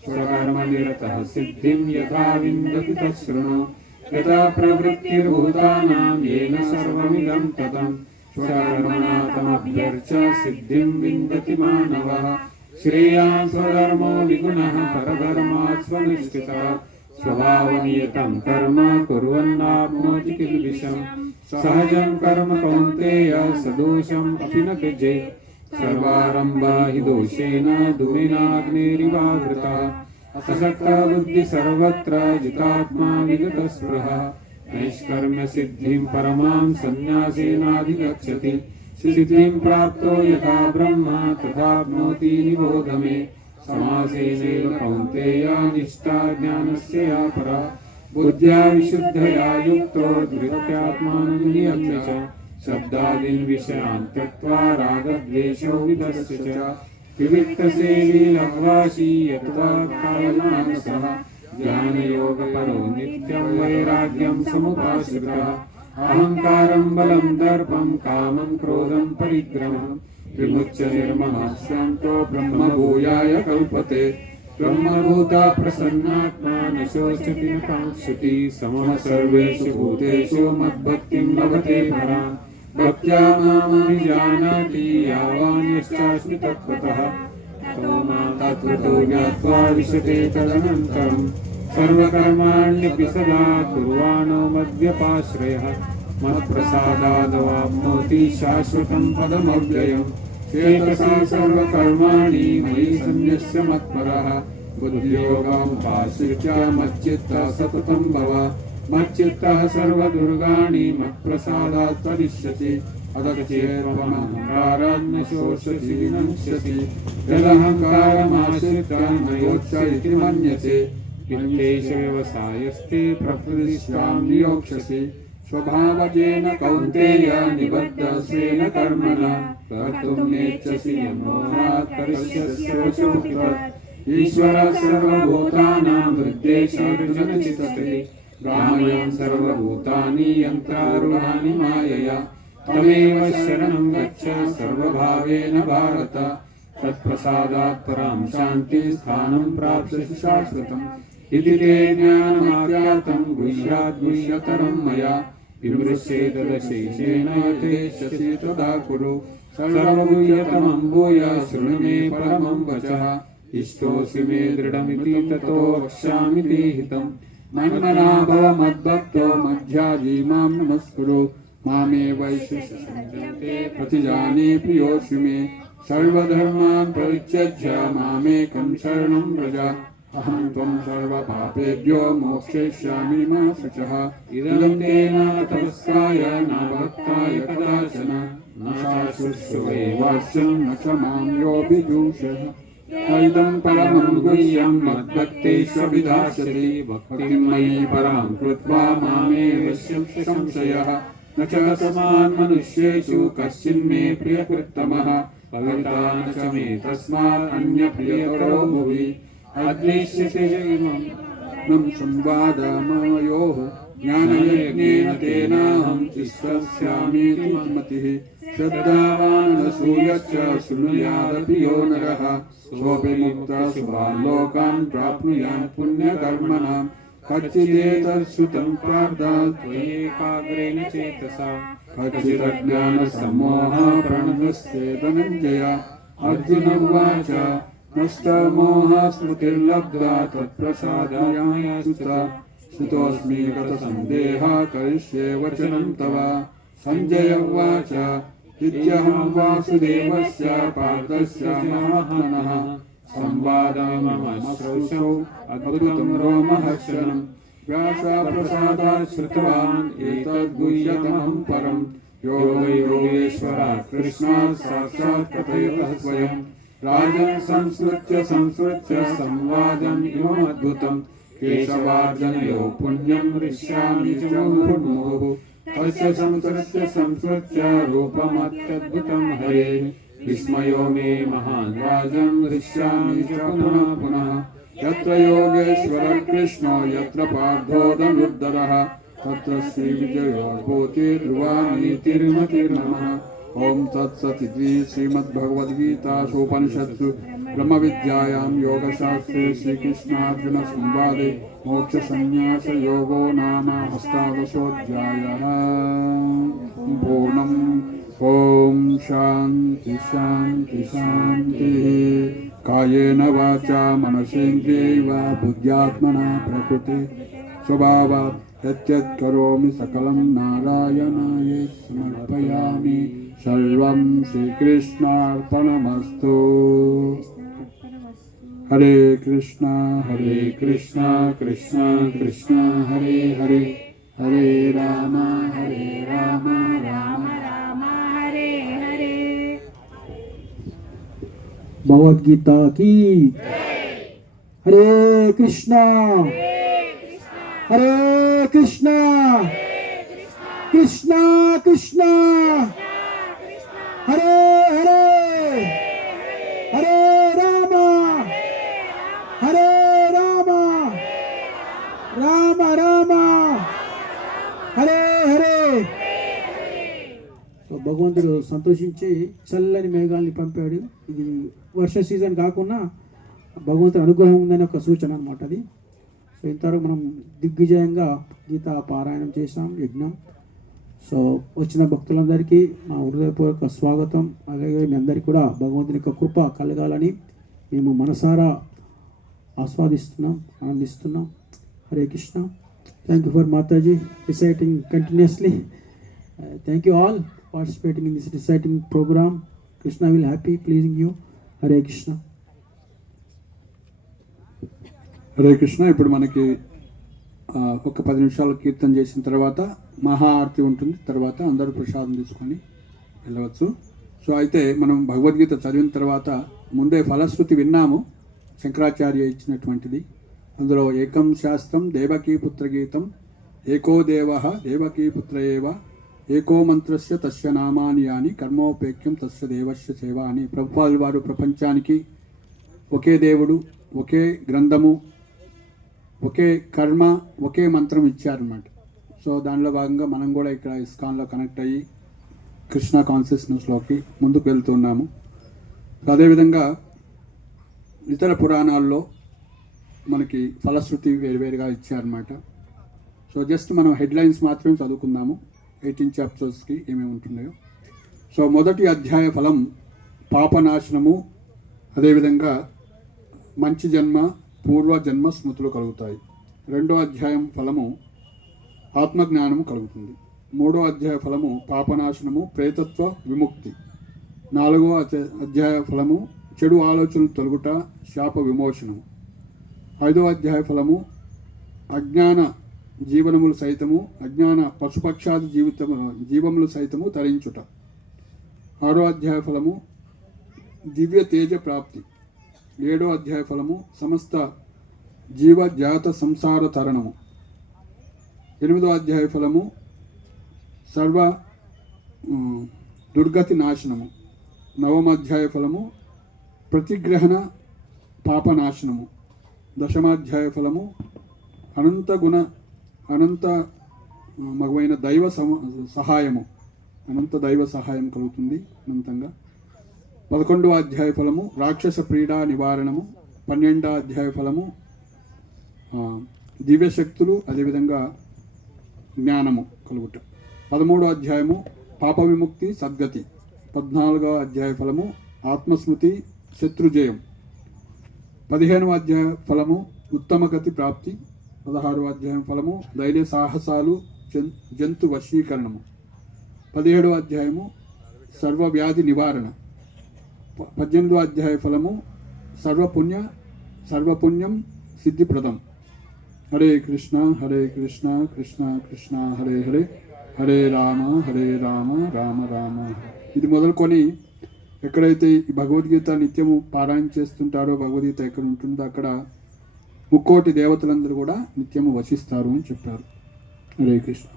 स्वकर्मनिरतः सिद्धिं यथा विन्दति तच्छृणु यथा प्रवृत्तिर्भूतानां येन सर्वमिदं ततं स्वकर्मणा तमभ्यर्च्य सिद्धिं विन्दति मानवः श्रेयान् स्वधर्मो विगुणः परधर्मात् स्वनिष्ठितः स्वभावनियतं कर्म कुर्वन्नाप्नोति किल्बिषम् सहजं कर्म कौन्तेय सदोषम् अपि न त्यजेत् सर्वारम्भा हि दोषेण धूमेनाग्निरिवावृता असक्ता बुद्धि सर्वत्र जितात्मा विगतस्पृहा नैष्कर्म्य सिद्धिं परमां संन्यासेनाधिगच्छति सिद्धिं प्राप्तो यथा ब्रह्म तथाप्नोति निबोध मे समासेनैव कौन्तेय निष्ठा ज्ञानस्य या परा बुद्ध्या विशुद्धया युक्तो धृत्यात्मानुनियम्य च शब्दादीन् विषयान् त्यक्त्वा रागद्वेषौ विधस्य च विविक्तसेवी लघ्वासी यत्वा कायमानसः ज्ञानयोगपरो नित्यं वैराग्यं समुपाश्रितः अहङ्कारं बलं दर्पं कामं क्रोधं परिग्रहं विमुच्य निर्ममः शान्तो ब्रह्मभूयाय कल्पते ब्रह्मभूता प्रसन्नात्मा न शोचति न काङ्क्षति समः सर्वेषु भूतेषु मद्भक्तिं लभते पराम् भक्त्या मामभिजानाति यावान्यश्चास्मि तत्त्वतः ततो मां तत्त्वतो ज्ञात्वा विशते तदनन्तरम् सर्वकर्माण्यपि सदा कुर्वाणो मद्व्यपाश्रयः मत्प्रसादादवाप्नोति शाश्वतं पदमव्ययम् चेतसा सर्वकर्माणि मयि सन्न्यस्य मत्परः बुद्धियोगमुपाश्रित्य मच्चित्तः सततं भव मच्चित्तः सर्वदुर्गाणि मत्प्रसादात् तरिष्यति अदक्षेत्वमहङ्कारान् न शोषसि नश्यसि यदहङ्कारमाश्रित्य न योत्स्य इति मन्यते वित्तेश व्यवसायस्ते प्रकृतिष्ठां नियोक्ष्यसि स्वभावजेन कौन्तेय निबद्धस्वेन कर्मणा कर्तुं नेच्छसि यन्मोहात् करिष्यस्य वचोऽपितत् ईश्वरः सर्वभूतानां हृद्देशर्जुनचितते गामयं सर्वभूतानि यन्त्रारूढानि मायया तमेव शरणं गच्छ सर्वभावेन भारत तत्प्रसादात् परां शान्तिस्थानं प्राप्स्यसि शाश्वतम् इति ते ज्ञानमाख्यातं गुह्यात् गुह्यतरं मया विमृश्येतदशेषेण यथेच्छसि तदा कुरु सर्वगुह्यतमं भूय शृणु मे परमं वचः इष्टोऽसि मे दृढमिति ततो वक्ष्यामि ते हितम् मन्मना भव मद्भक्तो मध्याजी मां नमस्कुरु मामे वैशिष्यते प्रतिजाने प्रियोऽसि मे सर्वधर्मान् परित्यज्य मामेकं शरणं व्रज अहं त्वं सर्वपापेभ्यो मोक्षयिष्यामि मा शुचः इदं ते न तपस्काय न भक्ताय कदाचन न शाश्वश्रुवे वाच्यं न च मां योऽभिजूषः इदं परमं गुह्यं मद्भक्तेष्वभिधास्यति भक्तिं मयि परां कृत्वा मामेव संशयः न च तस्मान् मनुष्येषु कश्चिन्मे प्रियकृत्तमः भविता न च मे तस्मात् अन्यप्रियतरो भुवि अद्वेष्यते इमं संवादमयोः ज्ञानयज्ञेन तेनाहं तिष्ठस्यामीति मन्मतिः श्रद्धावान् असूयश्च शृणुयादपि यो नरः सोऽपि मुक्तः शुभान् लोकान् प्राप्नुयात् पुण्यकर्मणां कच्चिदेतच्छ्रुतं पार्थात् त्वयैकाग्रेण चेतसा कच्चिदज्ञानसम्मोहः प्रणतस्ते धनञ्जय अर्जुन उवाच नष्टमोहः स्मृतिर्लब्धा तत्प्रसादायाच्युता श्रुतोऽस्मि गतसन्देहः करिष्ये वचनं तव सञ्जय उवाच इत्यहं वासुदेवस्य पार्थस्य महात्मनः संवादममश्रौषौ अद्भुतं रोमहर्षणम् व्यासप्रसादात् श्रुतवान् एतद्गुह्यतमं परम् योगयोगेश्वरात् कृष्णात् साक्षात् कथयतः स्वयं राजन् संस्मृत्य संवादम् इममद्भुतम् केशवार्जनयो पुण्यं हृष्यामि च मुहुर्मुहुः तस्य संस्मृत्य रूपमत्यद्भुतं हरेः विस्मयो मे महान् राजन् हृष्यामि च पुनः पुनः यत्र योगेश्वर कृष्णो यत्र पार्थो धनुर्धरः तत्र श्रीविजयोद्भूतिर्वाणीतिर्मतिर्नमः। ॐ तत्सदिति श्रीमद्भगवद्गीतासूपनिषत्सु ब्रह्मविद्यायां योगशास्त्रे श्रीकृष्णार्जुनसंवादे मोक्षसंन्यासयोगो नाम अष्टादशोऽध्यायः। पूर्णम्। ॐ शान्ति शान्ति शान्तिः। कायेन वाचा मनसेन्द्रियैर्वा बुद्ध्यात्मना प्रकृते स्वभावात् यत् करोमि सकलं नारायणाय समर्पयामि। सर्वं श्रीकृष्णार्पणमस्तु। हरे कृष्णा कृष्णा कृष्णा हरे हरे, हरे राम राम राम हरे हरे। भगवद्गीता की हरे कृष्णा हरे कृष्णा कृष्णा कृष्णा हरे हरे, हरे राम राम राम हरे हरे। సో భగవంతుడు సంతోషించి చల్లని మేఘాల్ని పంపాడు. ఇది వర్ష సీజన్ కాకుండా భగవంతుడి అనుగ్రహం ఉందని ఒక సూచన అనమాట అది. సో ఇంతవరకు మనం దిగ్విజయంగా గీతా పారాయణం చేసాం, యజ్ఞం. సో వచ్చిన భక్తులందరికీ మా హృదయపూర్వక స్వాగతం. అలాగే మీ అందరికీ కూడా భగవంతుని యొక్క కృప కలగాలని మేము మనసారా ఆస్వాదిస్తున్నాం, ఆనందిస్తున్నాం. Hare Krishna. Thank you for Mataji reciting continuously. Thank you all participating in this reciting program. Krishna will happy pleasing you. Hare Krishna. Hare కృష్ణ. ఇప్పుడు మనకి ఒక 10 నిమిషాలు కీర్తన చేసిన తర్వాత మహాఆరతి ఉంటుంది. తర్వాత అందరూ ప్రసాదం తీసుకొని వెళ్ళవచ్చు. సో అయితే మనం భగవద్గీత చదివిన తర్వాత ముందే ఫలశ్రుతి విన్నాము, శంకరాచార్య ఇచ్చినటువంటిది. అందులో ఏకం శాస్త్రం దేవకీపుత్ర గీతం, ఏకో దేవ దేవకీపుత్ర ఏవ, ఏకో మంత్రస్య తస్య నామాని యాని, కర్మోపేక్యం తస్య దేవస్య సేవ అని ప్రభుపాల్ వారు ప్రపంచానికి ఒకే దేవుడు, ఒకే గ్రంథము, ఒకే కర్మ, ఒకే మంత్రం ఇచ్చారన్నమాట. సో దానిలో భాగంగా మనం కూడా ఇక్కడ ఇస్కాన్లో కనెక్ట్ అయ్యి కృష్ణ కాన్షియస్నెస్లోకి ముందుకు వెళ్తున్నాము. అదేవిధంగా ఇతర పురాణాల్లో మనకి ఫలశ్రుతి వేరువేరుగా ఇచ్చారన్నమాట. సో జస్ట్ మనం హెడ్లైన్స్ మాత్రమే చదువుకుందాము. 18 చాప్టర్స్కి ఏమేమి ఉంటున్నాయో. సో మొదటి అధ్యాయ ఫలం పాపనాశనము, అదేవిధంగా మంచి జన్మ, పూర్వజన్మ స్మృతులు కలుగుతాయి. రెండో అధ్యాయం ఫలము ఆత్మజ్ఞానము కలుగుతుంది. మూడో అధ్యాయ ఫలము పాపనాశనము, ప్రేతత్వ విముక్తి. నాలుగో అధ్యాయ ఫలము చెడు ఆలోచనలు తొలగుట, శాప విమోచనము. ఐదో అధ్యాయ ఫలము అజ్ఞాన జీవనములు సైతము, అజ్ఞాన పశుపక్షాది జీవములు సైతము తరించుట. ఆరో అధ్యాయ ఫలము దివ్య తేజ ప్రాప్తి. ఏడో అధ్యాయ ఫలము సమస్త జీవజాత సంసార తరణము. ఎనిమిదో అధ్యాయ ఫలము సర్వ దుర్గతి నాశనము. నవమ అధ్యాయ ఫలము ప్రతిగ్రహణ పాపనాశనము. దశమాధ్యాయ ఫలము అనంత మగవైన దైవ సహాయము, అనంత దైవ సహాయం కలుగుతుంది అనంతంగా. 11వ అధ్యాయ ఫలము రాక్షస పీడా నివారణము. 12వ అధ్యాయ ఫలము దివ్యశక్తులు, అదేవిధంగా జ్ఞానము కలుగుట. 13వ అధ్యాయము పాప విముక్తి సద్గతి. 14వ అధ్యాయ ఫలము ఆత్మస్మృతి శత్రుజయం. 15వ అధ్యాయ ఫలము ఉత్తమ గతి ప్రాప్తి. 16వ అధ్యాయం ఫలము ధైర్య సాహసాలు, జంతు వశీకరణము. 17వ అధ్యాయము సర్వవ్యాధి నివారణ. 18వ అధ్యాయ ఫలము సర్వపుణ్యం సిద్ధిప్రదం. హరే కృష్ణ కృష్ణ కృష్ణ హరే హరే, హరే రామ రామ రామ. ఇది మొదలుకొని ఎక్కడైతే ఈ భగవద్గీత నిత్యము పారాయణ చేస్తుంటారో, భగవద్గీత ఎక్కడ ఉంటుందో అక్కడ 3,000,000 దేవతలందరూ కూడా నిత్యము వసిస్తారు అని చెప్పారు. హరే కృష్ణ.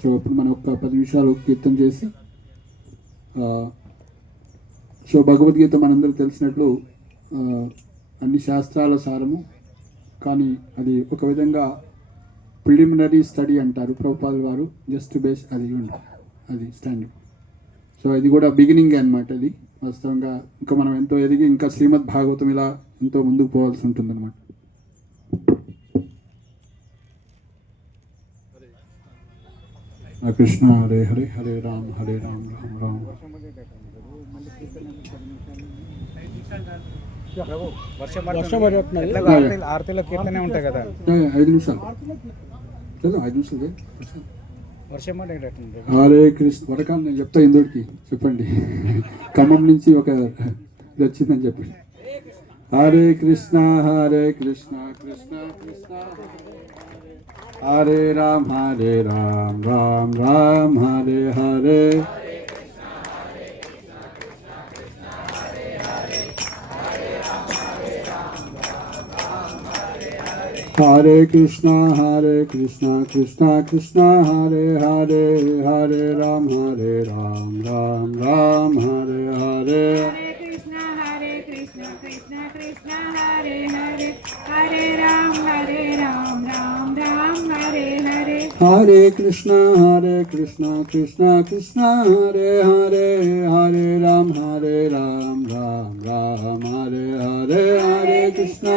సో అప్పుడు మనం ఒక 10 నిమిషాలు కీర్తన చేసి, సో భగవద్గీత మనందరూ తెలిసినట్లు అన్ని శాస్త్రాల సారము, కానీ అది ఒక విధంగా ప్రిలిమినరీ స్టడీ అంటారు ప్రభుపాల్ వారు, జస్ట్ బేస్ అది అది స్టాండింగ్. సో ఇది కూడా బిగినింగ్ అనమాట. అది వాస్తవంగా ఇంకా మనం ఎంతో ఎదిగి ఇంకా శ్రీమద్ భాగవతం ఇలా ఎంతో ముందుకు పోవాల్సి ఉంటుంది అనమాట. కృష్ణ హరే హరే హరే రామ్ రామ్ రామ్. ఆరతిలో కీర్తనే ఉంటాయి కదా, 5 నిమిషాలు చదువు, 5 నిమిషాలు చేయి. వర్షం పడేటట్టుంది. హరే కృష్ణ వరకాం నేను చెప్తా ఇందుడికి చెప్పండి. ఖమ్మం నుంచి ఒక ఇది వచ్చిందని చెప్పండి. హరే కృష్ణ కృష్ణ కృష్ణ హరే రామ్ రామ్ రామ్ హరే Hare. Hare Krishna Krishna Krishna Hare Hare, Hare Ram Ram Ram Hare Hare. Hare Krishna Krishna Krishna Hare Hare, Hare Ram Ram Ram Hare Hare. Hare Krishna Krishna Krishna Hare Hare, Hare Ram Ram Ram Hare Hare. Hare Krishna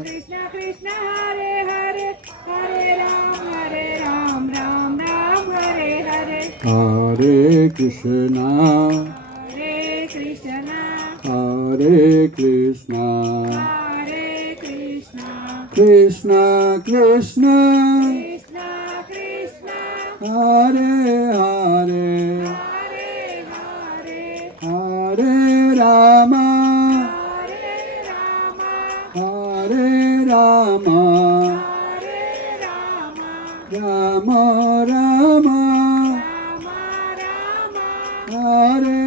Krishna Krishna Hare Hare, Hare Ram Ram Ram Hare Hare. Hare Krishna Hare Krishna Krishna Krishna Hare Hare, Hare Rama Hare Rama, Rama Rama Hare Hare.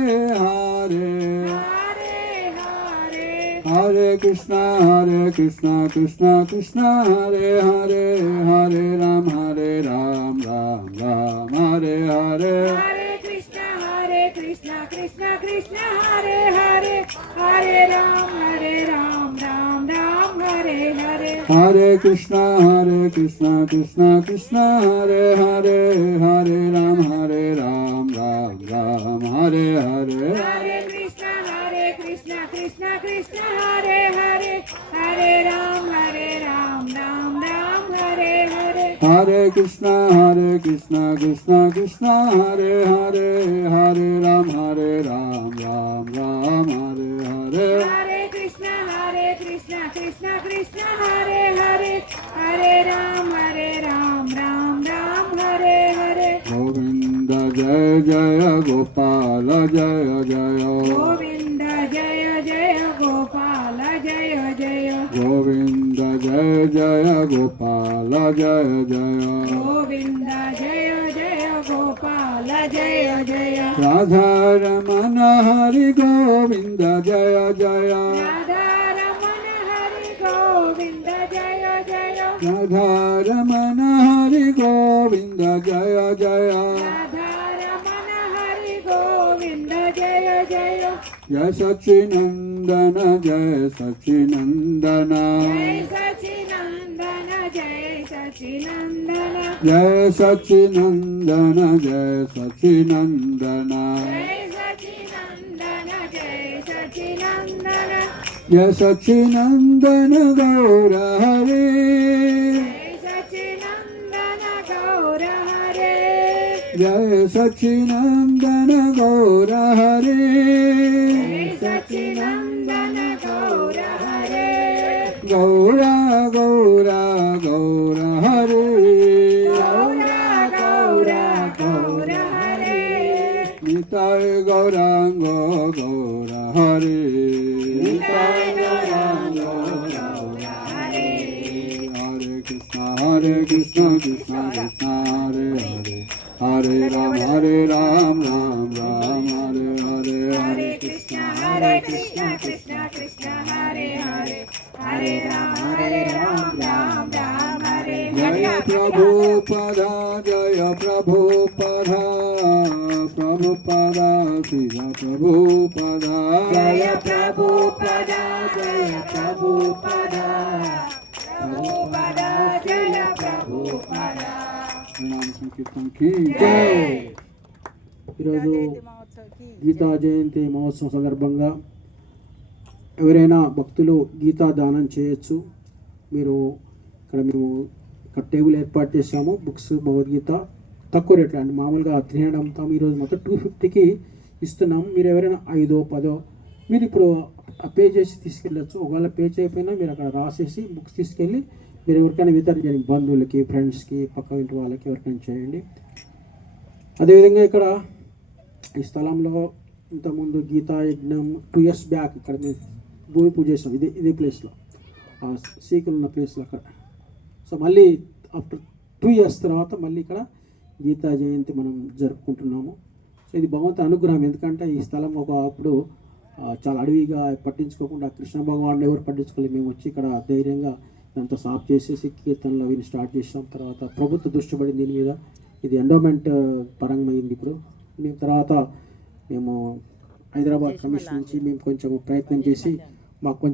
Hare Krishna Krishna Krishna Hare Hare, Hare Ram Ram Ram Hare Hare. Hare Krishna Krishna Krishna Hare Hare, Hare Ram Ram Hare Hare. Hare Krishna Krishna Krishna Hare Hare, Hare Ram Ram Hare Hare. Hare Krishna Krishna Krishna Hare Hare, Hare Ram Ram Hare Hare. Hare Krishna Krishna Krishna Hare Hare, Hare Ram Ram Hare Hare. Hare Krishna Krishna Krishna Hare Hare, Hare Ram Ram Hare Hare. Govinda Jaya Jaya Gopala Jaya Jaya, Govinda Jaya Jaya Gopala Jaya Jaya, Govinda Jaya Jaya Gopala Jaya Jaya, Govinda Jaya Jaya Gopala Jaya Jaya. Radha Ramana Hari Govinda Jaya Jaya, Radha Ramana Hari Govinda Jaya Jaya, Radha Ramana Hari Govinda Jaya Jaya, Radha Ramana Hari Govinda Jaya Jaya. Jai Sachinandana Jai Sachinandana, Jai Sachinandana Jai Sachinandana, Jai Sachinandana Jai Sachinandana, Jai Sachinandana Jai Sachinandana, Jai Sachinandana Gaura Hari, Jai Sachinandana Gaura Hare, Jai Sachinandana Gaura Hari, Jai Sachinandana Gaura Hare, Gaura Gaura Gaura Hari, Gaura Gaura Gaura Hare, Nitai Gaurango Gaura Hari, Nitai Gaurango Gaura Hare. Hare Krishna Krishna Krishna Hare Hare, Hare Ram Ram Ram Hare Hare. Hare Krishna Krishna Krishna Hare Hare, Hare Ram Ram Ram Hare Jaya Hare. Prabhupada Jaya Prabhupada, Prabhupada Srila Prabhupada, Jaya Prabhupada Jaya Prabhupada, Prabhupada Jaya Prabhupada. की జై. ఈరోజు గీతా జయంతి మహోత్సవం సందర్భంగా ఎవరైనా భక్తులు గీతా దానం చేయొచ్చు. మీరు మేము ఇక్కడ టేబుల్ ఏర్పాటు చేసాము. బుక్స్ భగవద్గీత తక్కువ రేట్లో అండి, మామూలుగా 300 అమ్ముతాము. ఈరోజు మొత్తం 250కి ఇస్తున్నాము. మీరు ఎవరైనా 5, 10 మీరు ఇప్పుడు పే చేసి తీసుకెళ్ళచ్చు. ఒకవేళ పే చేయకపోయినా మీరు అక్కడ రాసేసి బుక్స్ తీసుకెళ్ళి మీరు ఎవరికైనా వితరణ చేయండి, బంధువులకి, ఫ్రెండ్స్కి, పక్క ఇంటి వాళ్ళకి ఎవరికైనా చేయండి. అదేవిధంగా ఇక్కడ ఈ స్థలంలో ఇంతకుముందు గీతా యజ్ఞం 2 years బ్యాక్ ఇక్కడ మేము భూమి పూజ చేసాం. ఇదే ప్లేస్లో, ఆ సీకులు ఉన్న ప్లేస్లో అక్కడ. సో మళ్ళీ ఆఫ్టర్ 2 years తర్వాత మళ్ళీ ఇక్కడ గీతా జయంతి మనం జరుపుకుంటున్నాము. సో ఇది భగవంతుని అనుగ్రహం. ఎందుకంటే ఈ స్థలం అప్పుడు చాలా అడవిగా పట్టించుకోకుండా కృష్ణ భగవాన్ ఎవరు పట్టించుకోలేదు. మేము వచ్చి ఇక్కడ ధైర్యంగా అంతా సాఫ్ చేసేసి కీర్తనలు అవి స్టార్ట్ చేసాం. తర్వాత ప్రభుత్వ దృష్టి పడింది దీని మీద. ఇది ఎండోమెంట్ పరంగా అయింది. ఇప్పుడు మేము హైదరాబాద్ కమిషన్ నుంచి మేము కొంచెం ప్రయత్నం చేసి మాకు